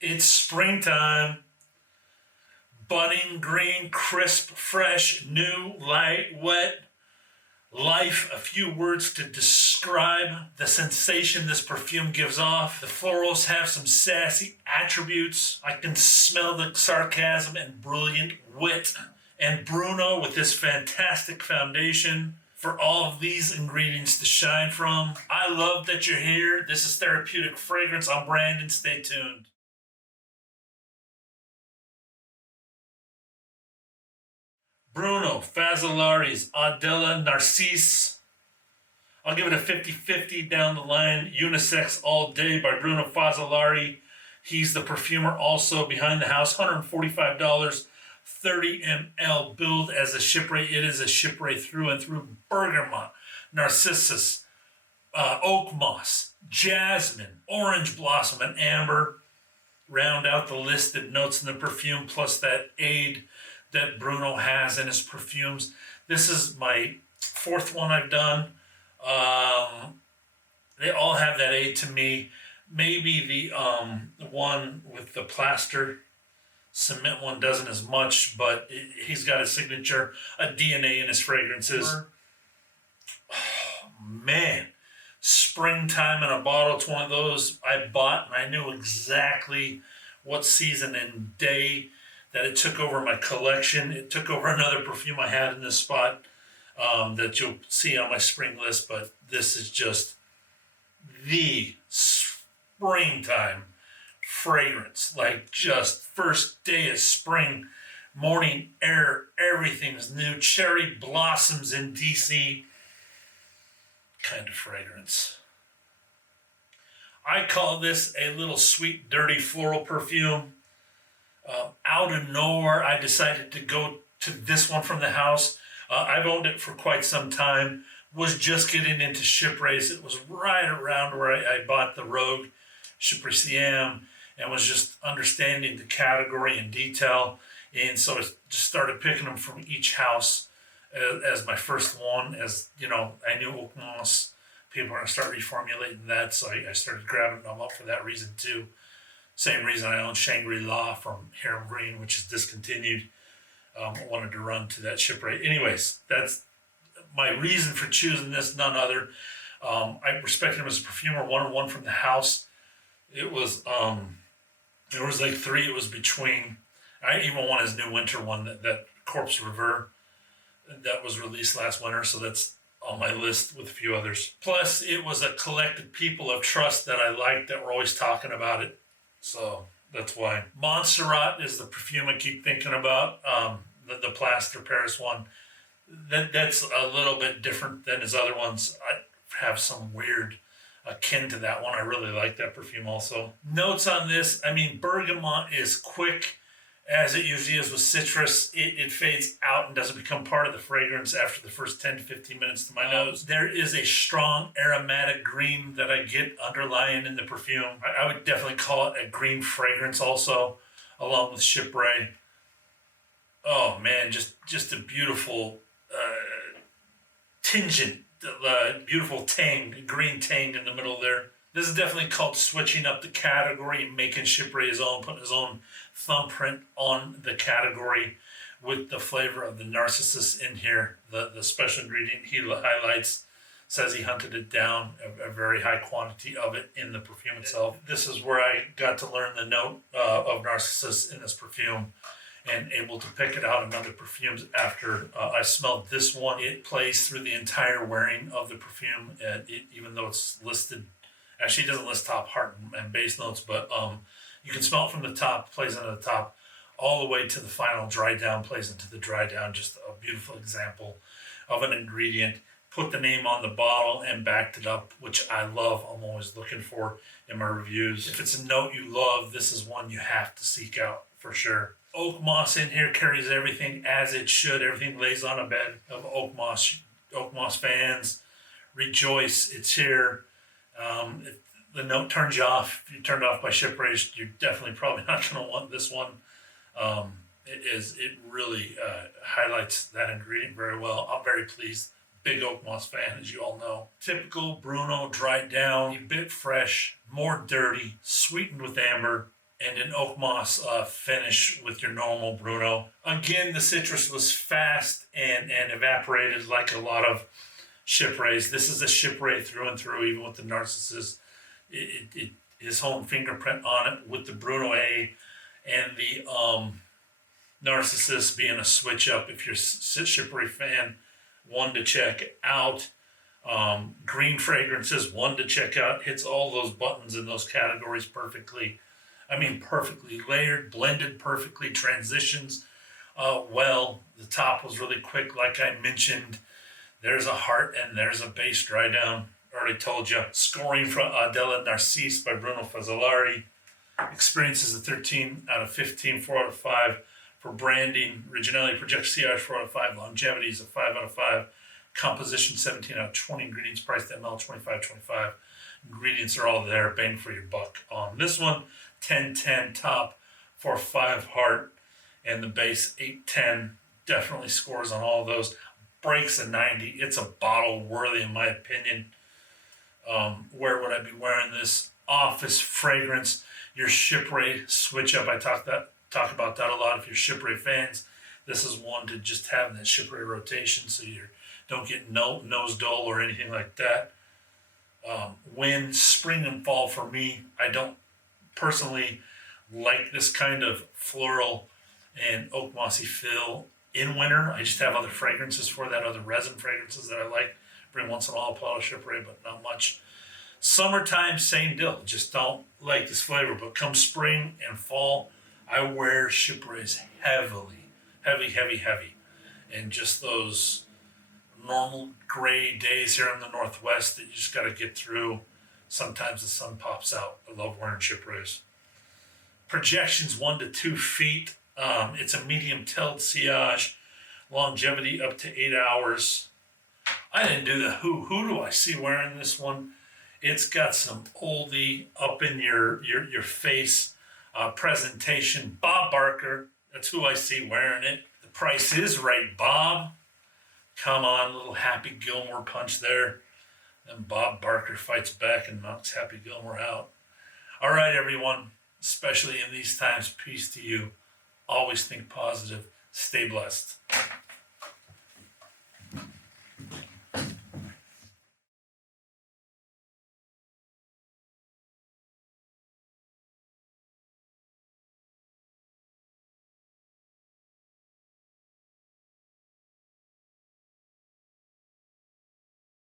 It's springtime. Budding, green, crisp, fresh, new, light, wet. Life, a few words to describe the sensation this perfume gives off. The florals have some sassy attributes. I can smell the sarcasm and brilliant wit. And Bruno with this fantastic foundation for all of these ingredients to shine from. I love that you're here. This is Therapeutic Fragrance. I'm Brandon. Stay tuned. Bruno Fazzolari's Dela Narcisse. I'll give it a 50-50 down the line. Unisex All Day by Bruno Fazzolari. He's the perfumer also behind the house. $145, 30 ml, billed as a Chypre. It is a Chypre through and through. Bergamot, Narcissus, oakmoss, jasmine, orange blossom, and amber round out the listed notes in the perfume, plus that aid that Bruno has in his perfumes. This is my fourth one I've done. They all have that aid to me. Maybe the one with the plaster cement one doesn't as much, but he's got a signature, a DNA in his fragrances. Oh, man, springtime in a bottle. It's one of those I bought and I knew exactly what season and day that it took over my collection. It took over another perfume I had in this spot that you'll see on my spring list, but this is just the springtime fragrance. Like, just first day of spring, morning air, everything's new. Cherry blossoms in DC kind of fragrance. I call this a little sweet, dirty floral perfume. Out of nowhere, I decided to go to this one from the house. I've owned it for quite some time. Was just getting into Chypres. It was right around where I bought the Rogue Chypre Siam and was just understanding the category in detail. And so I just started picking them from each house as my first one. As you know, I knew oakmoss. People were going to start reformulating that, so I started grabbing them up for that reason too. Same reason I own Shangri-La from Harem Green, which is discontinued. I wanted to run to that Chypre. Anyways, that's my reason for choosing this, none other. I respected him as a perfumer, one from the house. It was, there was like three. It was between, I even want his new winter one, that Corpse River, that was released last winter. So that's on my list with a few others. Plus, it was a collected people of trust that I liked that were always talking about it. So that's why. Monserrat is the perfume I keep thinking about. The Plaster Paris one. That's a little bit different than his other ones. I have some weird akin to that one. I really like that perfume also. Notes on this. I mean, Bergamot is quick, as it usually is with citrus. It fades out and doesn't become part of the fragrance after the first 10 to 15 minutes to my nose. There is a strong aromatic green that I get underlying in the perfume. I would definitely call it a green fragrance also, along with Chypre. Oh man, just a beautiful tingent, beautiful tang, green tang in the middle there. This is definitely called switching up the category, making Chypre his own, putting his own thumbprint on the category with the flavor of the Narcissus in here. The special ingredient he highlights, says he hunted it down, a very high quantity of it in the perfume itself. This is where I got to learn the note of Narcissus in this perfume and able to pick it out in other perfumes after I smelled this one. It plays through the entire wearing of the perfume, even though it's listed. Actually, it doesn't list top, heart, and base notes, but you can smell it from the top, plays into the top, all the way to the final dry down, plays into the dry down. Just a beautiful example of an ingredient. Put the name on the bottle and backed it up, which I love. I'm always looking for in my reviews. If it's a note you love, this is one you have to seek out for sure. Oak moss in here carries everything as it should. Everything lays on a bed of oak moss. Oak moss fans, rejoice, it's here. If the note turns you off, if you're turned off by Chypre, you're definitely probably not going to want this one. It really highlights that ingredient very well. I'm very pleased. Big oak moss fan, as you all know. Typical Bruno, dried down, a bit fresh, more dirty, sweetened with amber, and an oak moss finish with your normal Bruno. Again, the citrus was fast and evaporated like a lot of Chypres. This is a Chypre through and through, even with the Narcissus. His home fingerprint on it with the Bruno A and the Narcissus being a switch up. If you're a Chypre fan, one to check out. Green fragrances, one to check out. Hits all those buttons in those categories perfectly. I mean, perfectly layered, blended perfectly, transitions well. The top was really quick, like I mentioned. There's a heart and there's a base dry down. Already told you. Scoring from Dela Narcisse by Bruno Fazzolari. Experience is a 13 out of 15, 4 out of 5. For branding, originality, project 4 out of 5. Longevity is a 5 out of 5. Composition 17 out of 20. Ingredients priced ML 25.25. Ingredients are all there. Bang for your buck on this one. 10-10 top for 5 heart. And the base 8-10. Definitely scores on all of those. Breaks a 90. It's a bottle worthy in my opinion. Where would I be wearing this? Office fragrance. Your Chypre switch up. I talk about that a lot. If you're Chypre fans, this is one to just have that Chypre rotation so you don't get nose dull or anything like that. When spring and fall for me, I don't personally like this kind of floral and oak mossy feel in winter. I just have other fragrances for that, other resin fragrances that I like. Every once in a while I'll pull out a Chypre, but not much. Summertime, same deal. Just don't like this flavor. But come spring and fall, I wear Chypres heavily. Heavy. And just those normal gray days here in the Northwest that you just got to get through. Sometimes the sun pops out. I love wearing Chypres. Projections 1 to 2 feet. It's a medium tilled sillage. Longevity up to 8 hours. I didn't do the who. Who do I see wearing this one? It's got some oldie up in your face presentation. Bob Barker, that's who I see wearing it. The price is right, Bob. Come on, little Happy Gilmore punch there. And Bob Barker fights back and knocks Happy Gilmore out. All right, everyone, especially in these times, peace to you. Always think positive. Stay blessed.